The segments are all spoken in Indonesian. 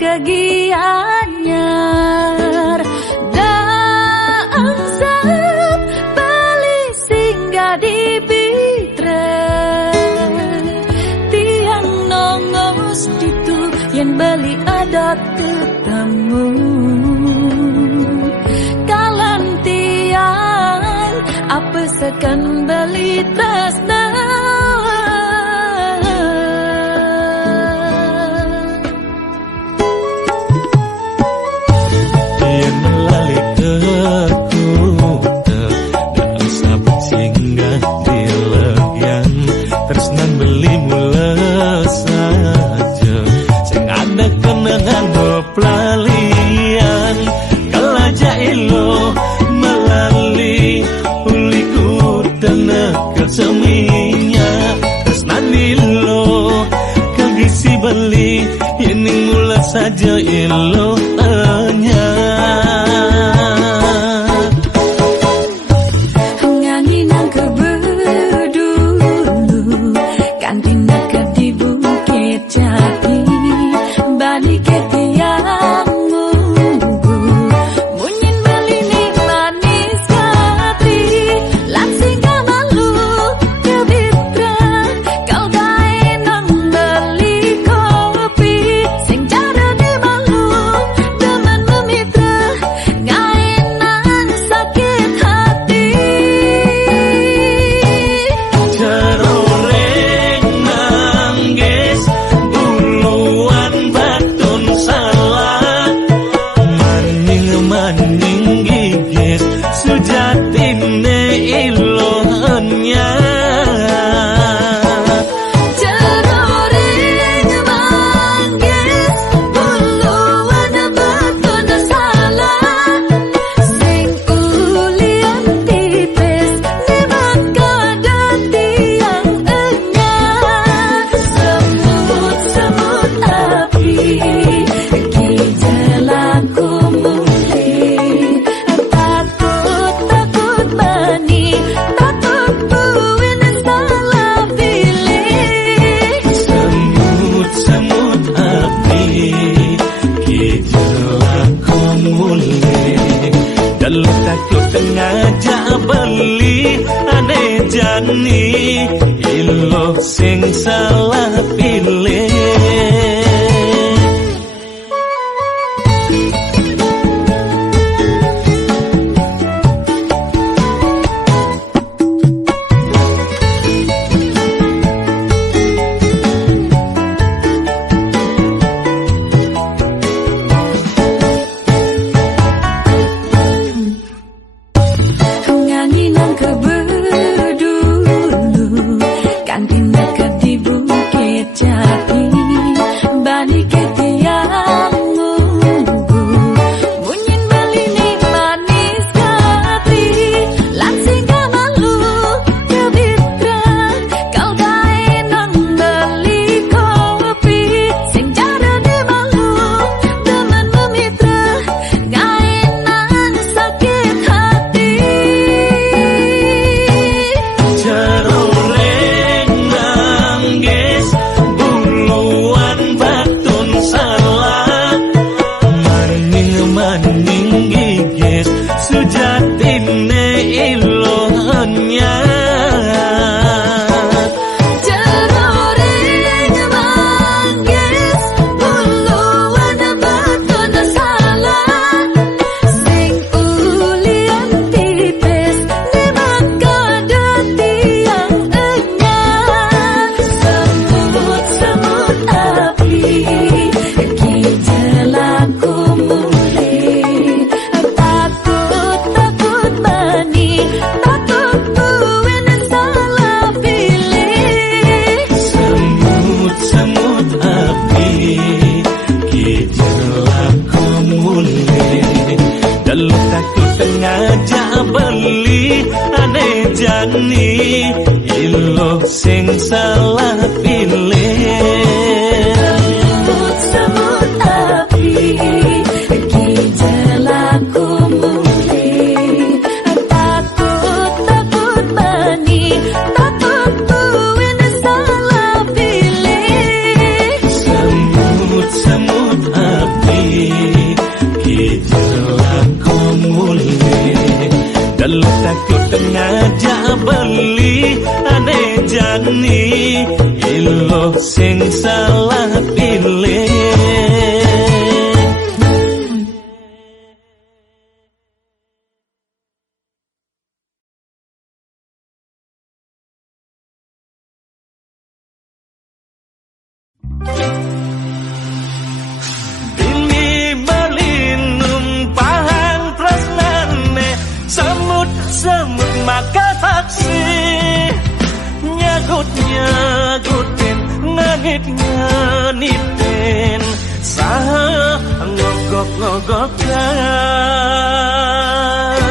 kegianyar daang sap bali singgah di bitra tiang nongos ditu yang bali adat tetamu kalan tiang apa sekan bali tresna pelalian kalaja ilo melali uliku tenek seminya tresnan ilo kagisi beli yening mula saja ilo anya nganginang keberdulu kan tindak ke di Bukit Jati balik ke jani ilo sing salah pilih tindak ke di Bukit Jati ngajak beli ane jani ilo sing salah pilih. Semut maka taksi nyagut-nyagutin nganit-nganitin saha ngogok-ngogokan.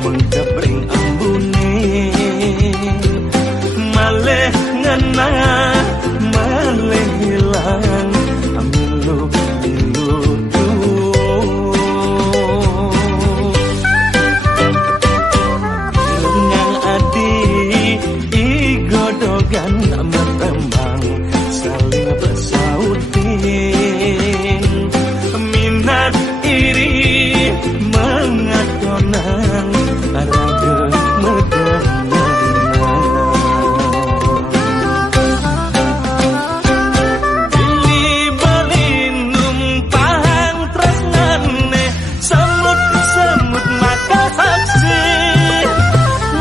Mengkepring ambune maleh ngena maleh hilang amilu yang adi igodogan amat saling bersautin minat iri mengakonan raga medana Bili balinum pahang tresnane semut-semut maka saksi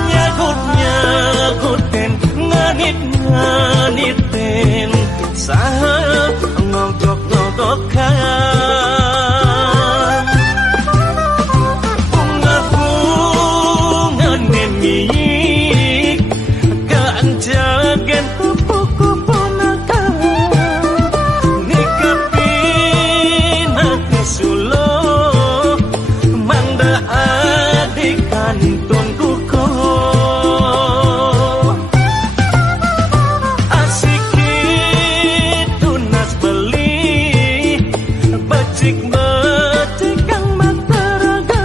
nyagut-nyagutin nganit-nganitin saha ngogok-ngogokan. Jagen kupu-kupu nakal nikapin kesulo manda adik kantun kuko asiki tunas beli becik-becik kang mataraga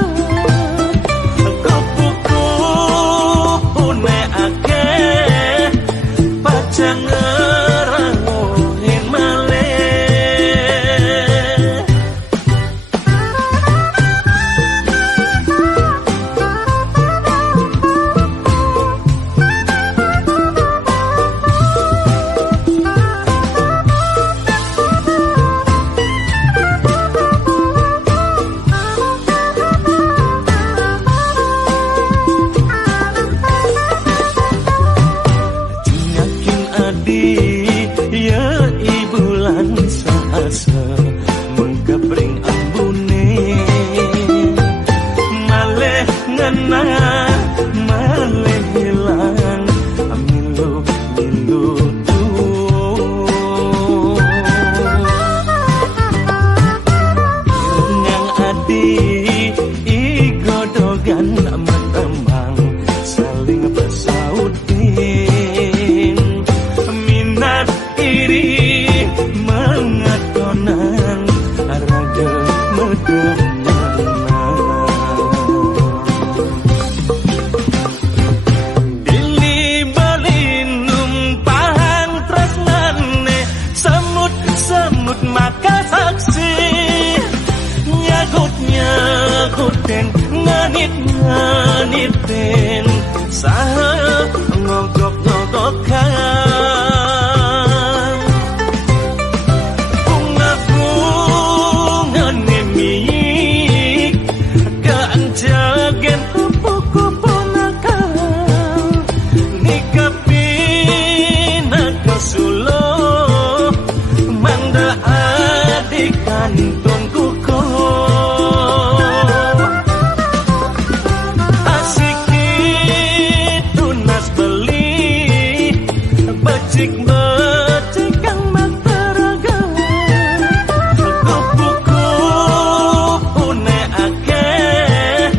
kupu-kupu ne akeh jangan ngohin maleh. Ya ibulan sahasa mengkepring ambune maleh ngena maleh hilang amilu yang adi igodogan amat tembang saling bersautin minat iri mengakonan raga medana Bili balinum pahang tresnane semut-semut maka saksi nyagut-nyagutin nganit-nganitin saha ngogok-ngogokan. Bunga-bunga nemik jagen kupu-kupu nakal nikapin kesulo manda adik kantun kuko asiki tunas beli becik-becik kang mataraga kupu-kupu ne akeh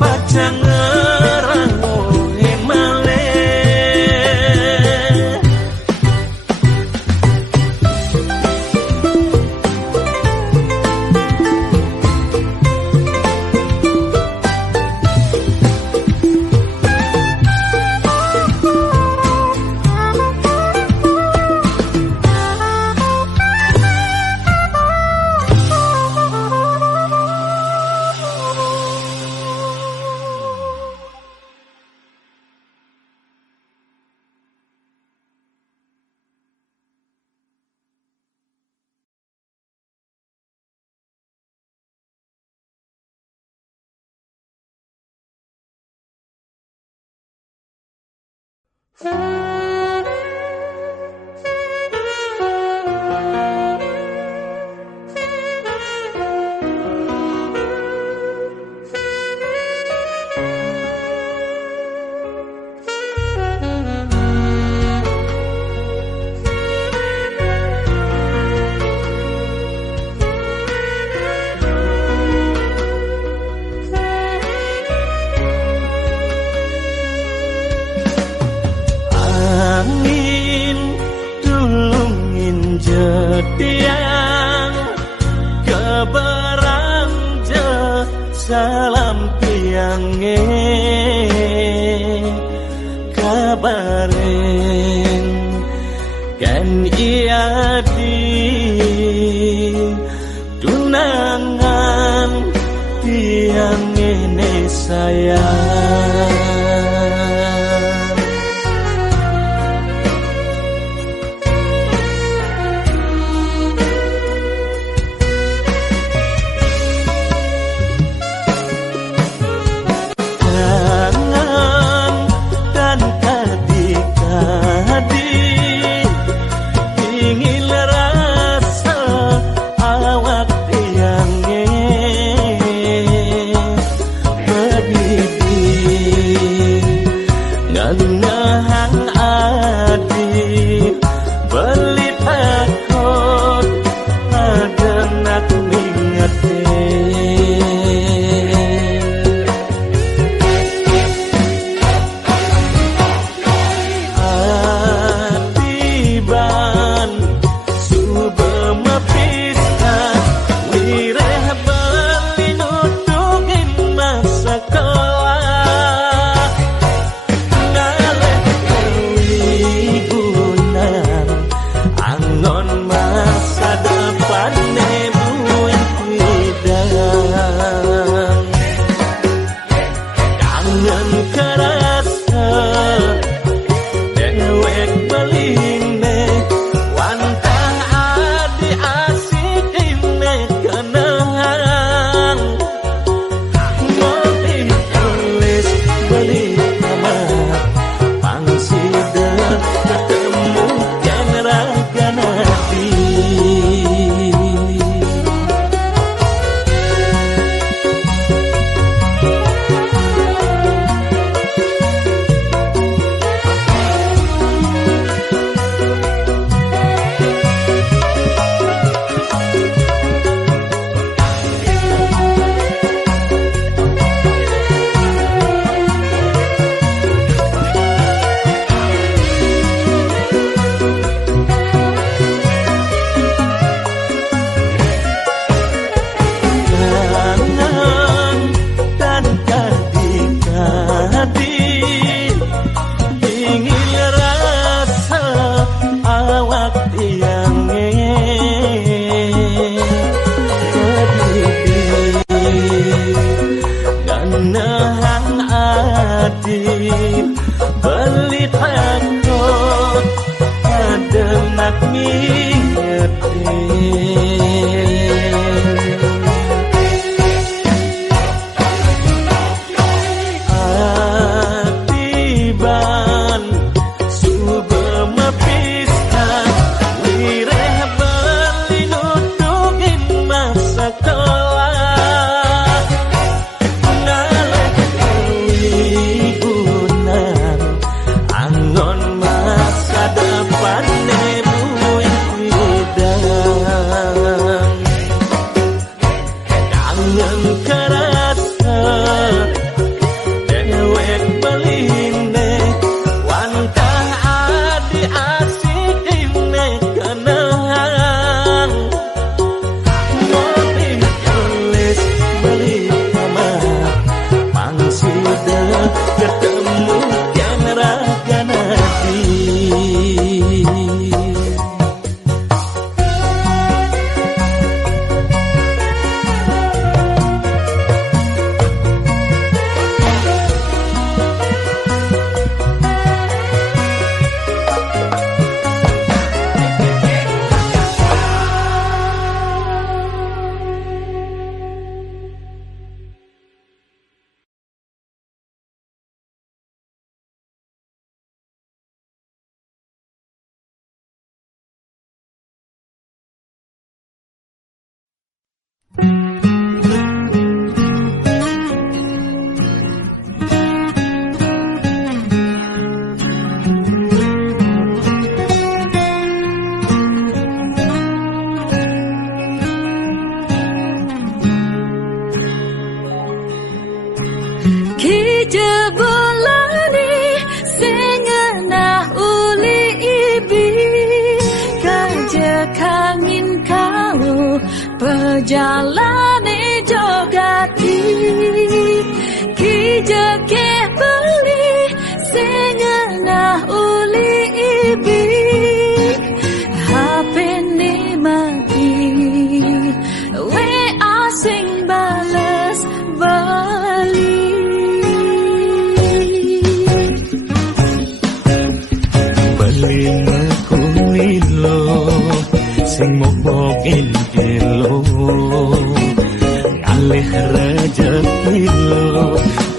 pacang ngerangohin maleh. Tiang keberang je salam tiange kabarin kan ia di tunangan tiang ini sayang. jalane jogati ki jeke beli sengenah uli ibi HP ni mati we asing balas bali beli mekulilo sing mokbogin kilo ngalih rezeki lo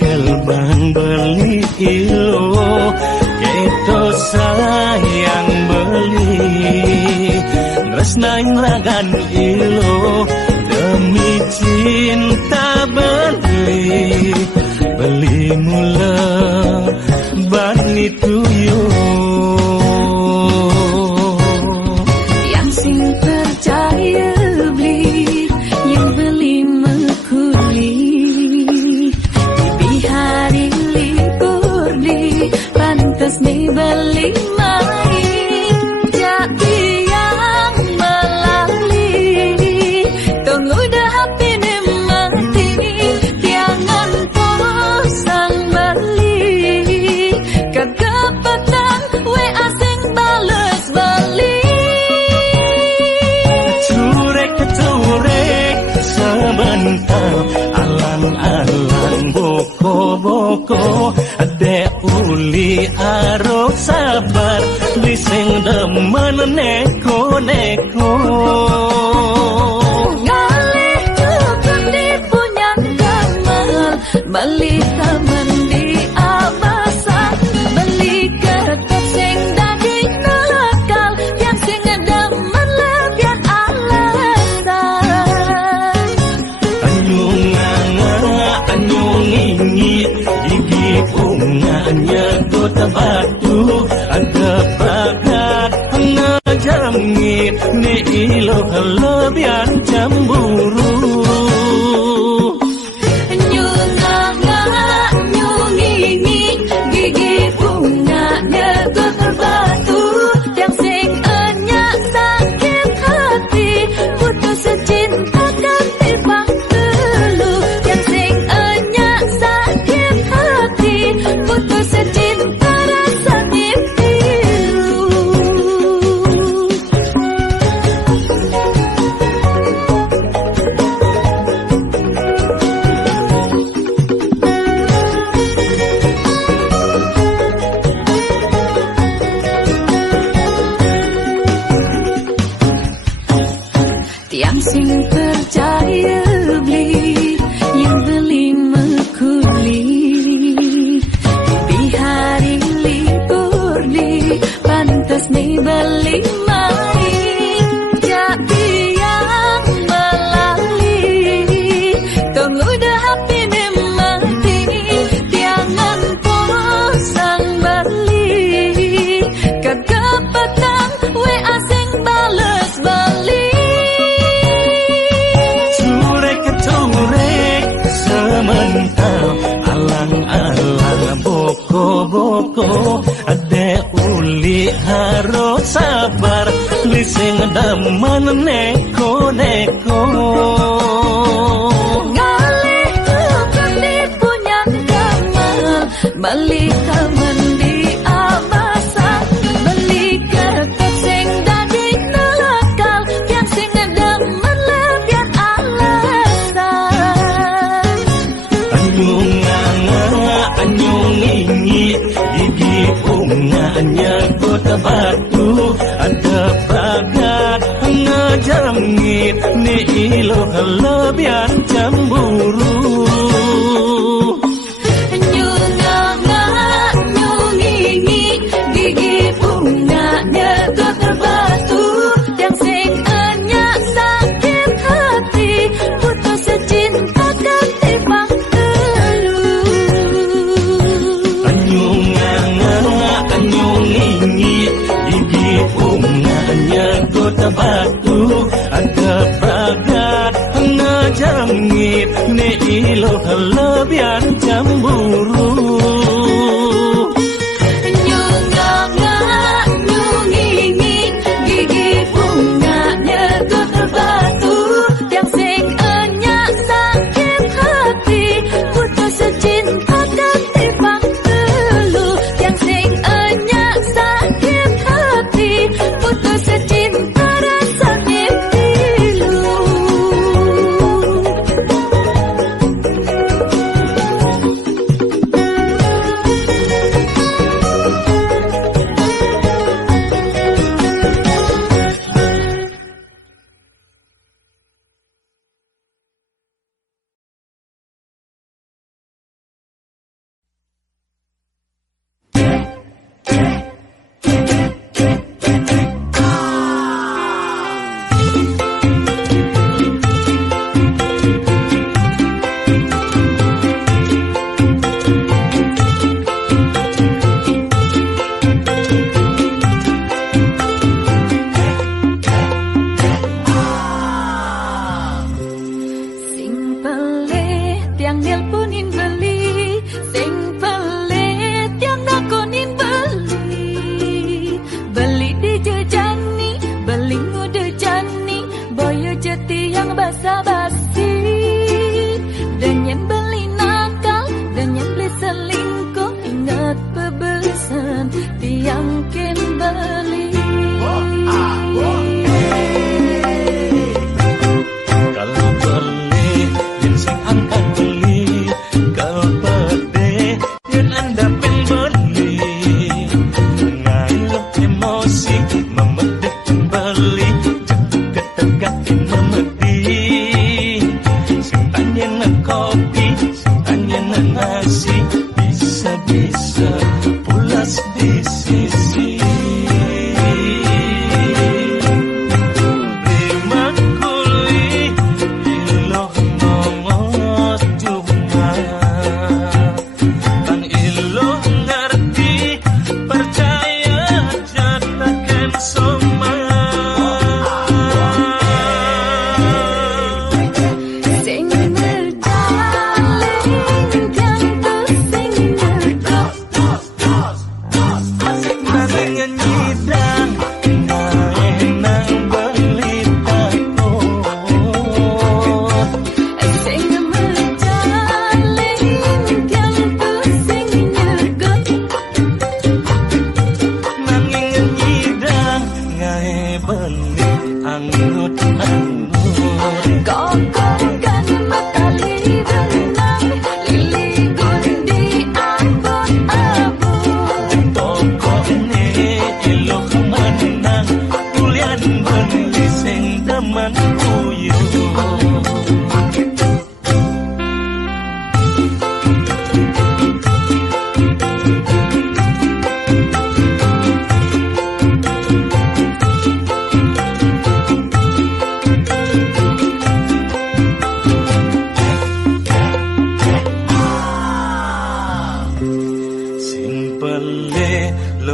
kelbang beli ilo keto sayang beli tresnain ragan ilo demi cinta beli mula bani tuyo yang sing percaya beli yang beli mekuli di hari libur di pantas nih beli main jadi yang melali tunggu dah hati nih mati jangan posang beli kagak petang we asing balas beli curek sebentar alang-alang boko-boko ade uli arok sabar bising demen neko-neko ngalih tukang di punya kamar beli taman di abasan beli kertas sing daging nakal yang sing demen lebihan alasan anyungi gigi bunganya kota batu ada bakat ngejamit ni ilo kelebihan cemburu nyungi gigi bunganya getar batu yang sing enyak sakit hati putus secinta ganti pangtelu yang sing enyak sakit hati putus secinta rasa pilu tiang sing percaya beli yang beli mekuli di hari libur di pantas nih beli main jadi yang melali tunggu dah hati nih mati jangan posang beli kagak petang we asing balas beli sementara alang-alang boko-boko ade uli harus sabar lising demen neko-neko ngalih tukang di punya kamar beli taman di abasan beli kertas sing daging nakal yang sing demen lebihan alasan anyungi gigi bunganya kota batu ada bakat ngejamit ni ilo kelebihan cemburu nyungi gigi bunganya getar batu yang sing enyak sakit hati putus secinta ganti pangtelu anyungi gigi bunganya kota batu ada bakat ngejamit ni ilo kelebihan cemburu nyungi gigi bunganya getar batu yang sing basa-basi, dan yang beli nakal, dan yang beli selingkuh. Ingat pebesan tiang kin beli. Kalau beli yang sing angkat beli, kalau pede yang anda pen beli, ngailok emosi memetik beli, jaga tegakin memedi, sing tanya na kopi, sing tanya na nasi, bisa-bisa pulas di sisi.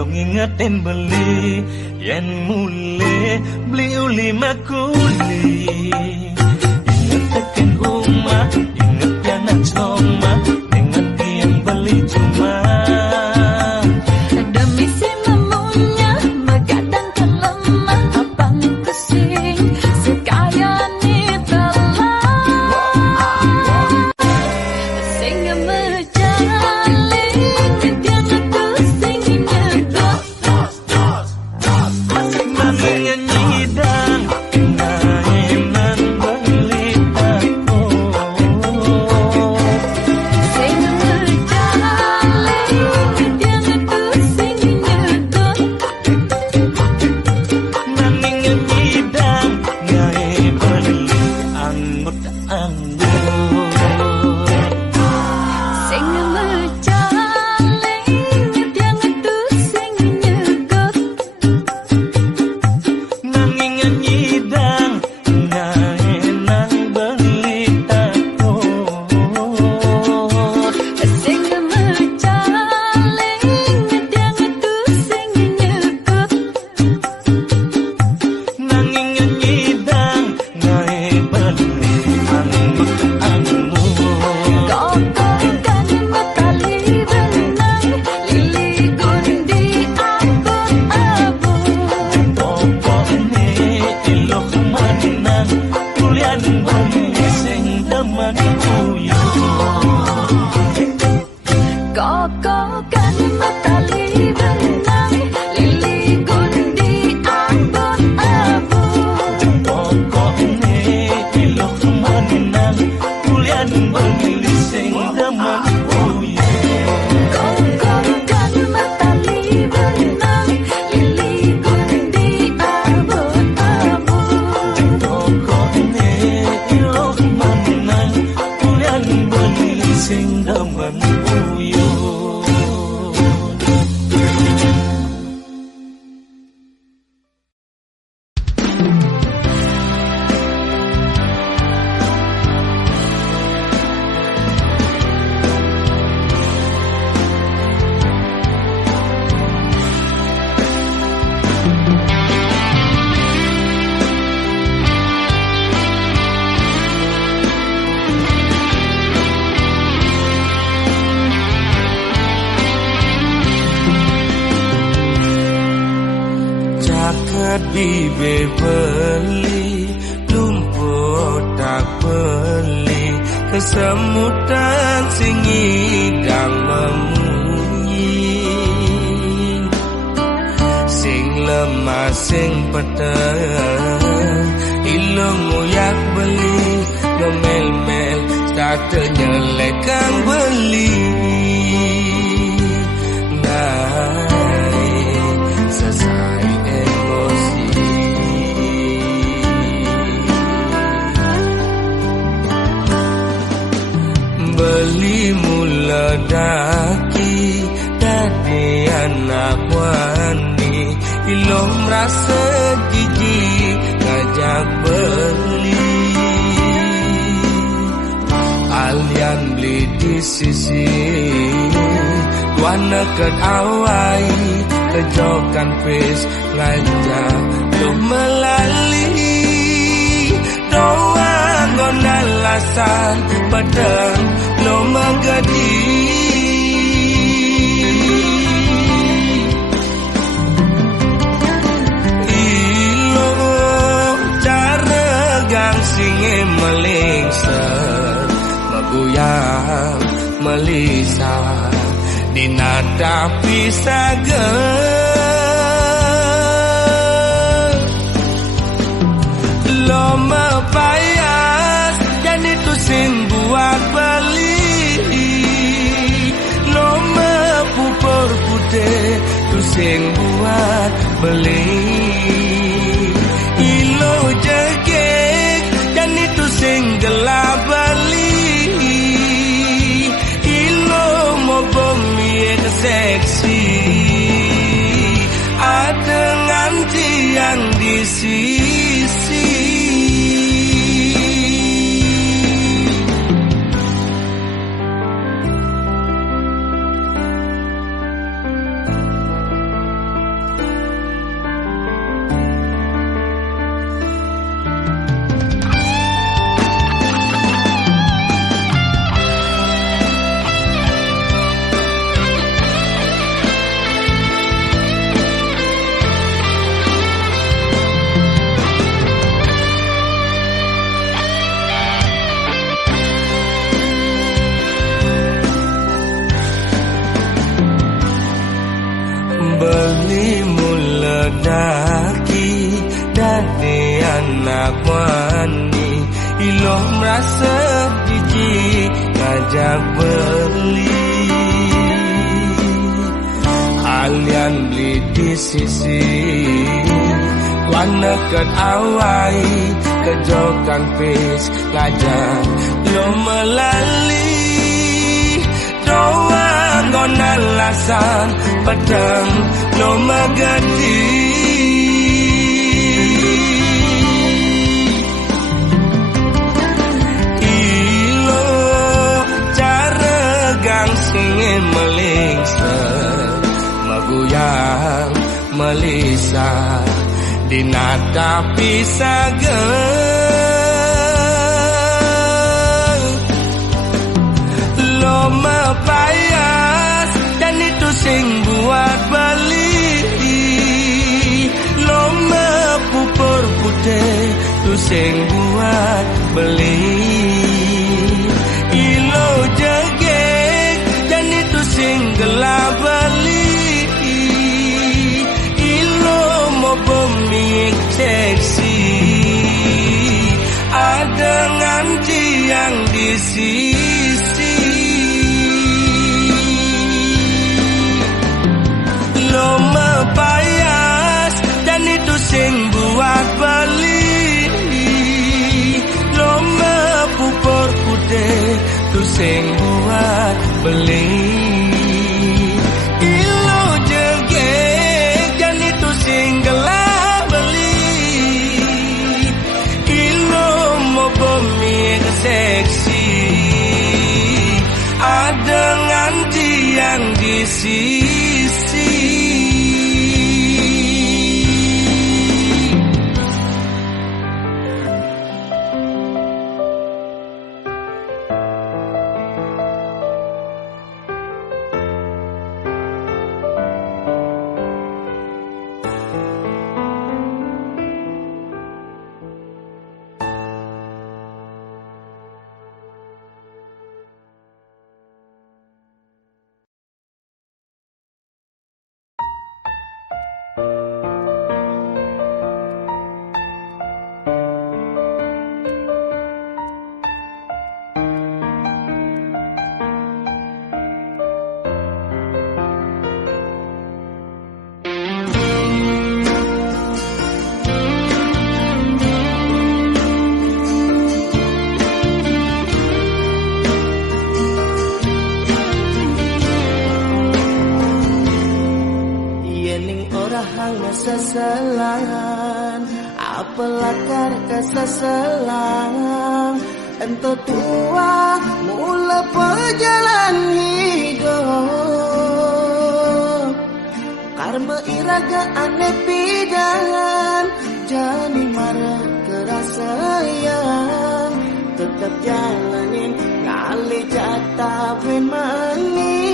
Ngingetin beli yen mule beli uli makuli, inget tekan rumah, inget anak coma, inget yang beli cuma demi si memunya megadang kelemah abang kesing sekaya ni telah sing mejalin dia ngetusing nyedot Nanging nyidang nainan beli tako, sing mejalin dia ngetusing nyedot nanging nyidang ngai beli anggut-anggut. sing mejalin dia ngetusing nyedot Nanging nyidang nainan beli tako, sing mejalin dia ngetusing nyedot nanging nyidang ngai beli anggut-anggut. Kokokan matali benang lili gundi abu-abu Pokokne ilok manang kulian beli sing demen kuyu. Kokokan matali benang lili gundi abu-abu Pokokne ilok manang kulian beli sing demen kuyu. Kokokan matali benang lili gundi abu-abu Pokokne ilok manang kulian beli sing demen kuyu. Caket bibe beli lumpur Semutan sing idang memunyi, sing lemah sing peteng, ilung nguyak beli, ngemel-mel tak nyelek kang beli. Naik selesai emosi, beli mula daki dadi anak wani, ilung rasa jijik ngajak beli. Alian beli di sisi wana ket awai, kejokan pis ngajak lu melali. Doa ngona alasan pedang lo menggadi, ilo cara gang singe melingser, meguyang melisa dinada pisaga. Lo mepayas dan itu sing buat beli, lo mepupur putih itu sing buat beli. Ilo jegek dan itu sing gelap beli, ilo mau bumi seksi, ada nganti yang di sisi. Beli mula daki dadi anak wani, ilo merasa jijik ngajak beli. Alian beli di sisi wana ket awai, kejokan pis ngajak lo melali. Doa ngona alasan pedang lo megadi, ilo cara gang singe melingser, meguyang melisa dinada pisaga. Lo mepayas dan itu sing buat beli, lo mepupur putih itu sing buat beli. Ilo jegek dan itu sing gelap beli, ilo mau bumi seksi, ada nganti yang di sisi. Lo mepayas dan itu sing buat beli, lo mepupur putih itu sing buat beli. Ilo jegek dan itu sing gelap beli, ilo mau bumi seksi, ada nganti yang di sisi. keseselang ento tua mula perjalan hidup karma iraga aneh pidan jadi marah kerasa yang tetap jalanin ngali jatah ben manis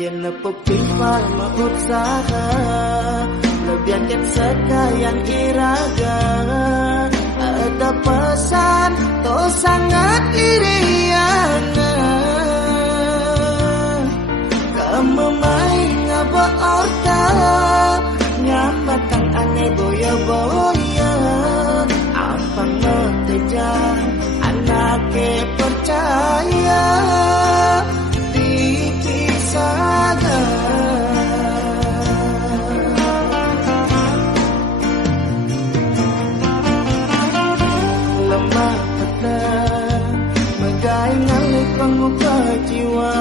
yen pepipal mausaha lebihan sekalian iraga ada pesan to sangat iriana kamu main ngaba orta nyamatang aneh boya-boya ampang mengejar anake percaya dipisahkan lemah petang megai ngalih pengupa jiwa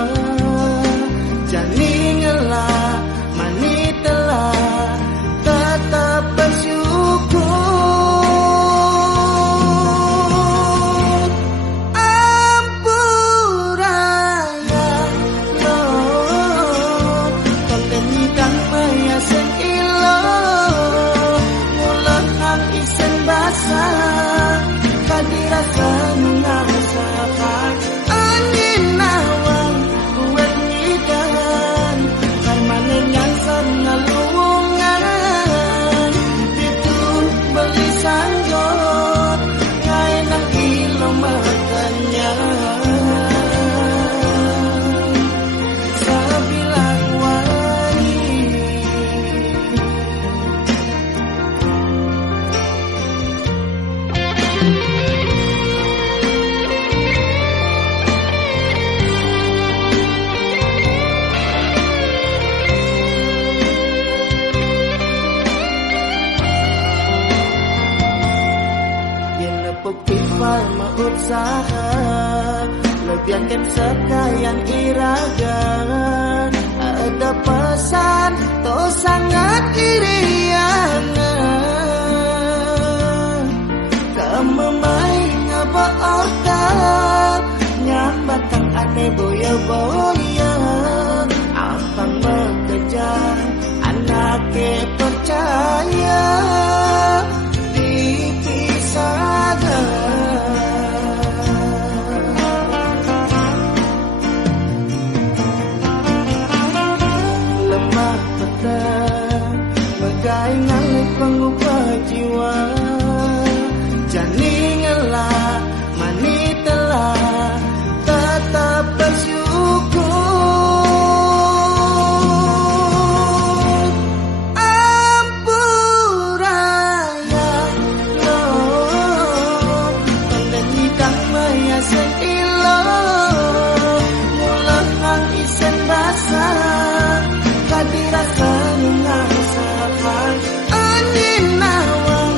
jani ngelah mani telah tetap bersyukur ampuraya Lord konten hidang maya sen ilo mulah hang isen basah kadirasa ngasahan angin nawang buat nyidan karmanen yang sengaluungan ditun beli sanggot ngainang kilometernya sabilang wani pepipal mausaha lebihan sekalian iraga ada pesan to sangat iriana kamu main ngaba orta nyambatang aneh boya-boya ampang mengejar anake percaya lemah petang megai ngalih pengupa jiwa jani ngelah mani telah tetap bersyukur ampuraya Lord konten hidang maya sen ilo mulah hang isen basah kadirasa ngasahan angin nawang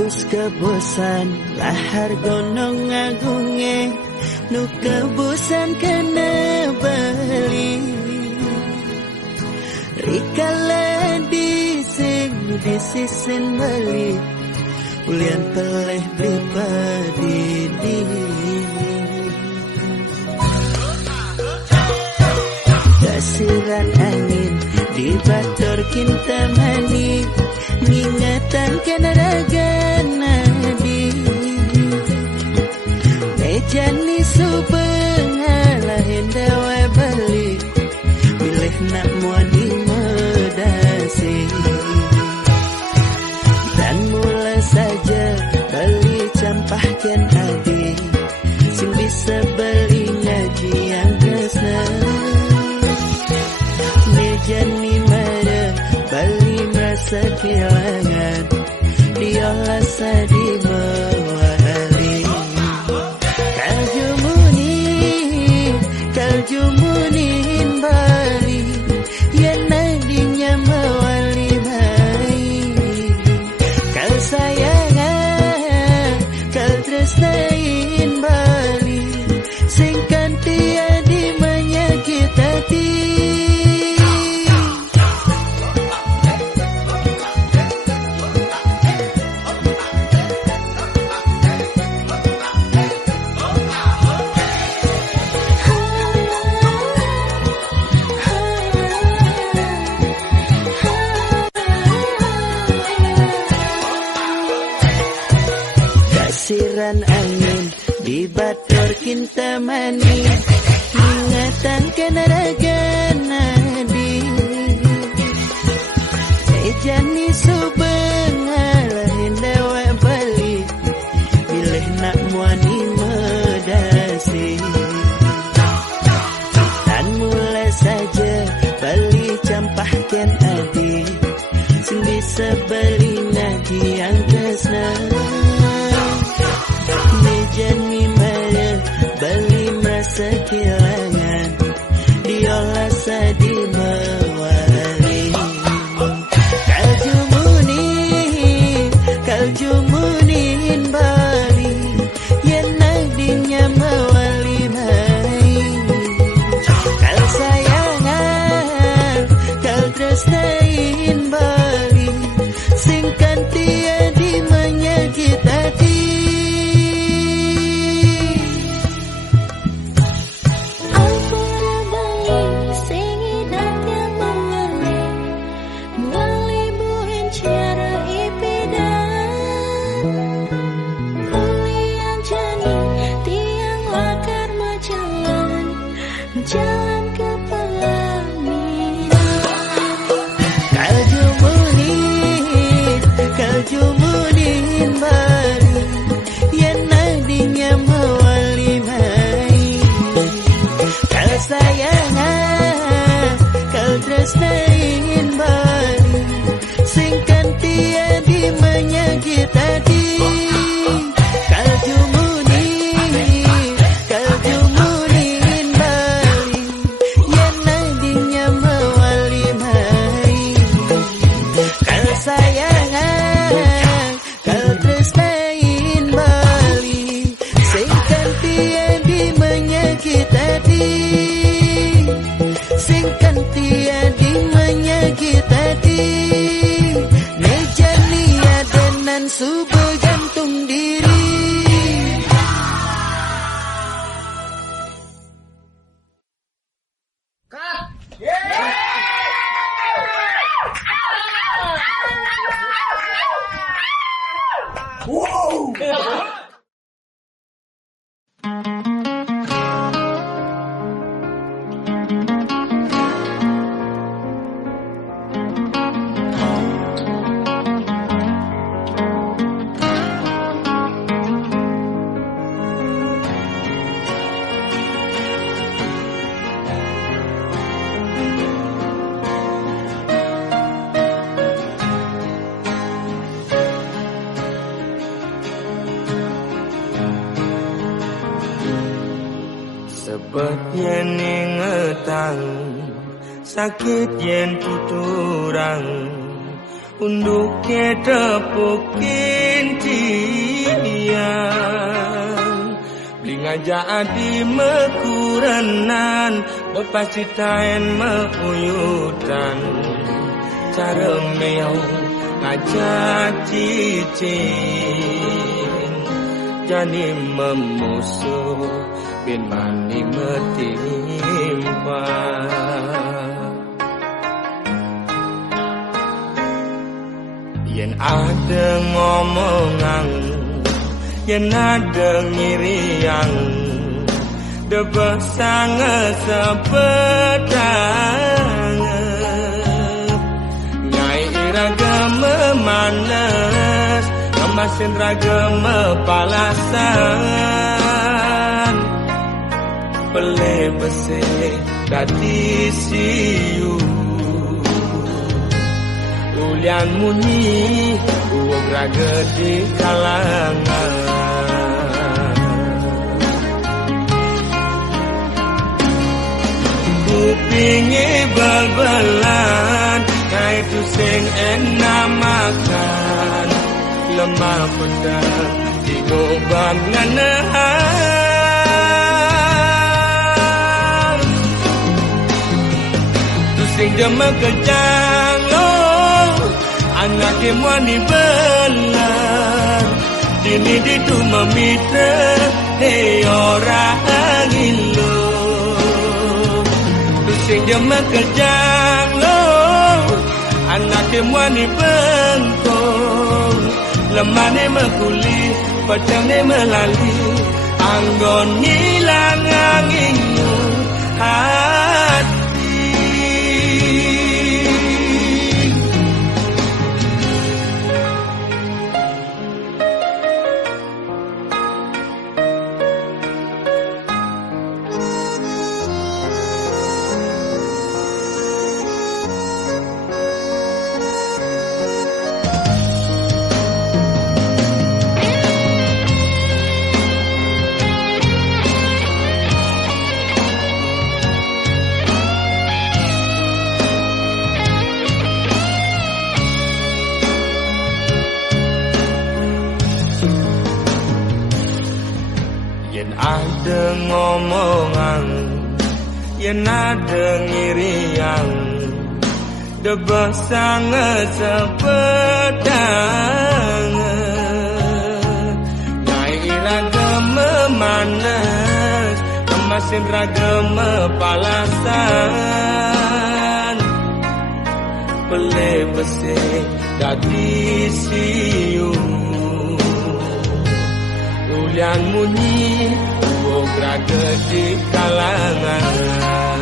nebus kebosan lahar gonong agunge nu kebosan kena bali rikala disisin bali ulian peleh pribadi kasiran angin di bator kinta mani ngingatan kena raga nadi mejani subeng halahin dewa balik bilih nak muadi medasi dan mula saja beli campahkan adi sing bisa beli ngaji yang kesna mejani mara bali merasa kehilangan dia rasa di mewali kaljumunin bali yang nadinya mewali mai kal sayangan kal tresnain bali sing kantia di menyakitati kasiran angin di bator kinta mani ingatan kena raga nadi ejani subeng halahin dewa bali bilih nak muani medasi dan mula saja bali campahkan adi sing bisa beli ngaji yang kesna mejani mara bali merasa kehilangan dia rasa di mewali kaljumunin bali yang nadinya mewali mai kal sayangan kal tresnain bali sing kantia di menyakitati jalan ke pelaminan kaljumunin bali yang nadinya mewali mai kal sayangan kal tresnain bali sing kantia di menyakitati sing kantia di menyakitati mejani adenan subuh gantung diri sebab yen ingetang sakit yen tuturang untuk tepukin tiang beli ngajak adi mekuranan bepasti tain meuyutan cara meong ngajak cicing jadi memusuh bin mani metimpa yen ada ngomongan yen ada ngiriang debes sangat sepedang nyai iraga memanas ngemasin raga mepalasan pele bese dadi siu ulian munyi uog raga di kalangan kupingi bal-balan kaitu sing enak makan lemah pedang digoban nganahan tu sing jema kejang lo anak kemwani belan dini ditu memitra hei orang ilo tu sing jema kejang lo anak kemwani bengkong lemane mekuli pacane melali anggon ngilang anginmu hati ada ngomongan yen ada ngiriang debes sangat sepedang nyai iraga memanas kemasin raga mepalasan pele bese dadi siu ulian munyi uog raga di kalangan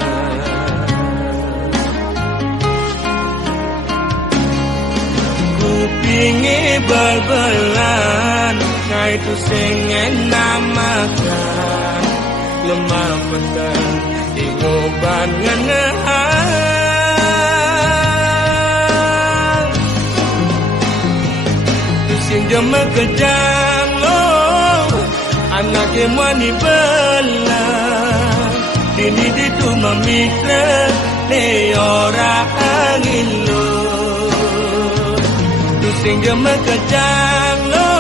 kupingi bal-balan kaitu sing enak makan lemah petang digoban nganahan tu sing jema kejang lo anak kemwani belan dini ditu memitra ne orang ilo tu sing jema kejang lo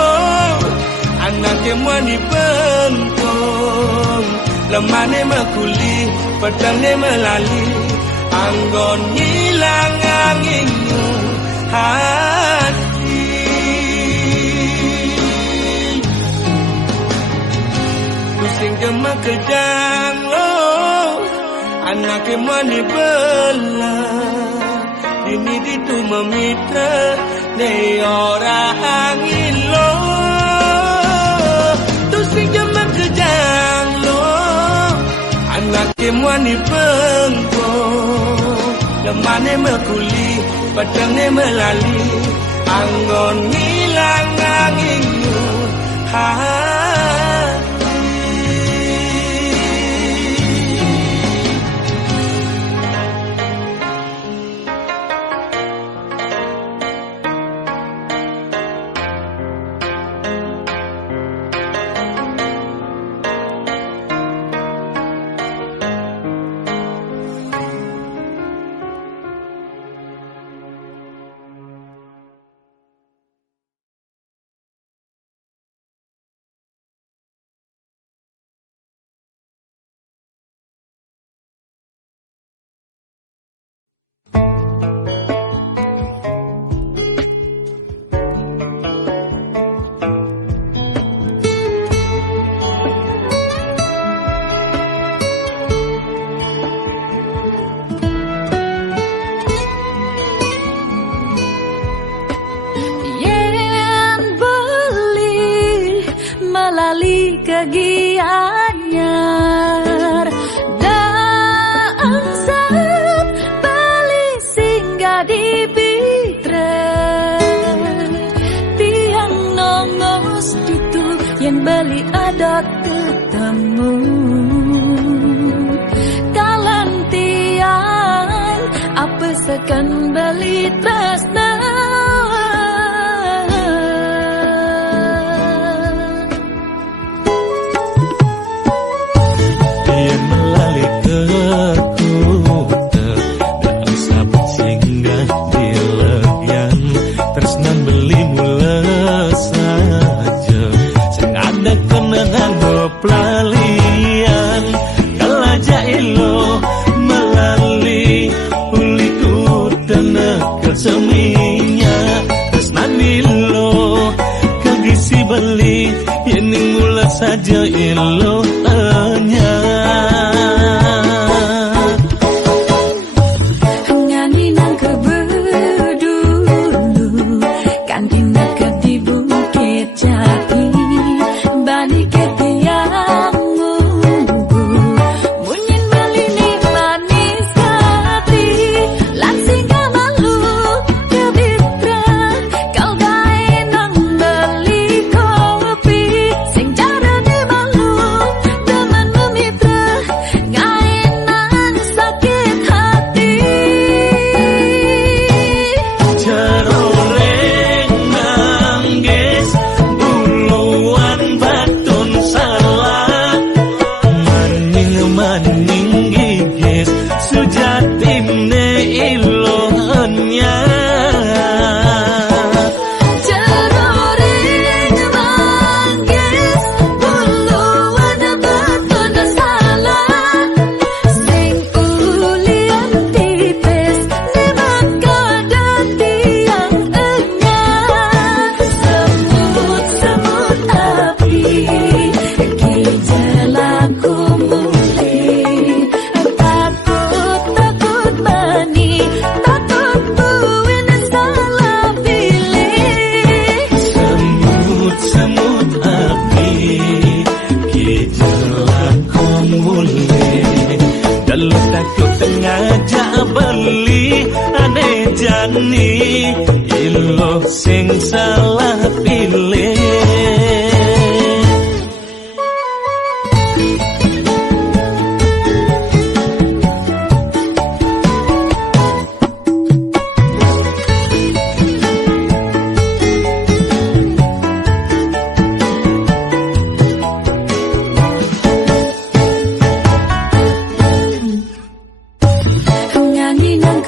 anak kemwani bengkong lemane mekuli pedangnya melali anggon ngilang anginmu hati sing jema kejang lo anak kemani belan dini ditu memitra ne orang ilo tu sing jema kejang lo anak kemani bengkong lemane mekuli pedangnya melali anggon ngilang anginmu pergi anyar dangsat bali singgah di Bitra tiang nongos itu yang bali ada ketemu kalan tiang apa sekan bali tresna pelalian kalaja ilo melali uliku dan keseminya tresnan ilo kagisi beli yening mula saja ilo anya ngani nang keberdulu kan tindak di Bukit Jati balik ke ilo sing salah pilih ngani nang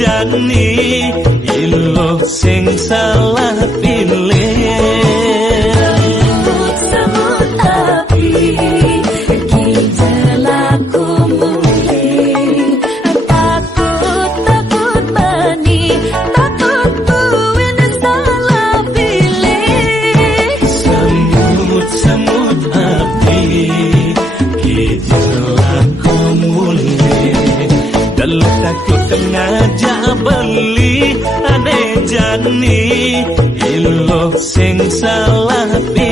jani ilo sing salah pilih semut api gejalaku mulai takut bani takut buin salah pilih semut api kandhani ilo sing salah pilih